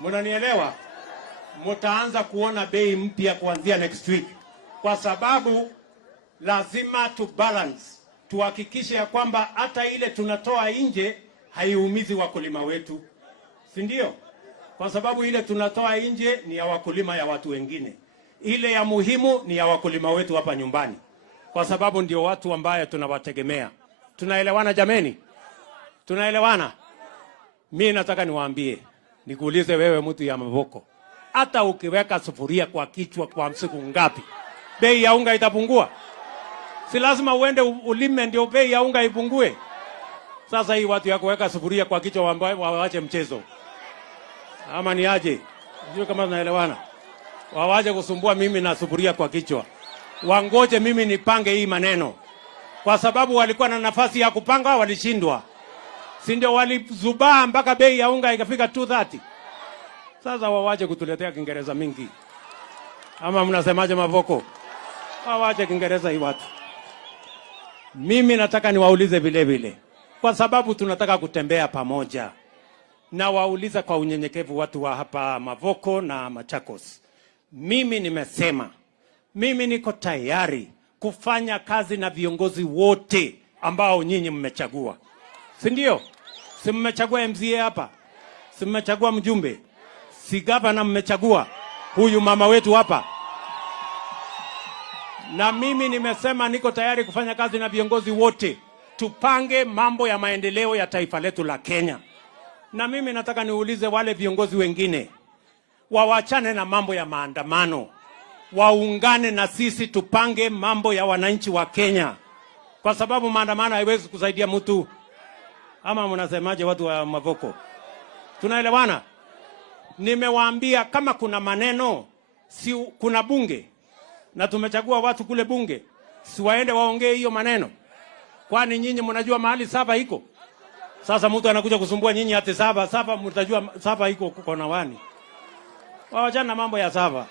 Mnanielewa? Mtaanza kuona bei mpya kuanzia next week, kwa sababu lazima tu balance, tuhakikishe ya kwamba hata ile tunatoa nje haiumizi wakulima wetu, si ndio? Kwa sababu ile tunatoa nje ni ya wakulima ya watu wengine, ile ya muhimu ni ya wakulima wetu hapa nyumbani, kwa sababu ndio watu ambao tunawategemea. Tunaelewana jameni? Tunaelewana? Mimi nataka niwaambie, nikuulize wewe mtu ya Mavoko, hata ukiweka sufuria kwa kichwa kwa siku ngapi, bei ya unga itapungua? Si lazima uende ulime ndio bei ya unga ipungue? Sasa hii watu ya kuweka sufuria kwa kichwa waache mchezo. Ama ni aje? Sio kama tunaelewana. Waache kusumbua mimi na sufuria kwa kichwa. Wangoje mimi nipange hii maneno. Kwa sababu walikuwa na nafasi ya kupanga, walishindwa. Si ndio walizubaa mpaka bei ya unga ikafika 230. Sasa waache kutuletea Kiingereza mingi. Ama mnasemaje Mavoko? Waache Kiingereza hii watu. Mimi nataka niwaulize vile vile, kwa sababu tunataka kutembea pamoja. Na wauliza kwa unyenyekevu watu wa hapa Mavoko na Machakos. Mimi nimesema, mimi niko tayari kufanya kazi na viongozi wote ambao nyinyi mmechagua. Si ndio? Si mmechagua MCA hapa? Si mmechagua mjumbe? Si gavana mmechagua? Huyu mama wetu hapa. Na mimi nimesema niko tayari kufanya kazi na viongozi wote. Tupange mambo ya maendeleo ya taifa letu la Kenya. Na mimi nataka niulize wale viongozi wengine, wawachane na mambo ya maandamano. Waungane na sisi tupange mambo ya wananchi wa Kenya. Kwa sababu maandamano haiwezi kusaidia mtu. Ama mnasemaje watu wa Mavoko? Tunaelewana? Nimewaambia kama kuna maneno, si kuna bunge. Na tumechagua watu kule bunge. Si waende waongee hiyo maneno. Kwani nyinyi mnajua mahali Saba iko? Sasa mtu anakuja kusumbua nyinyi ati Saba mtajua Saba iko kuko na wani. Waachana na mambo ya Saba.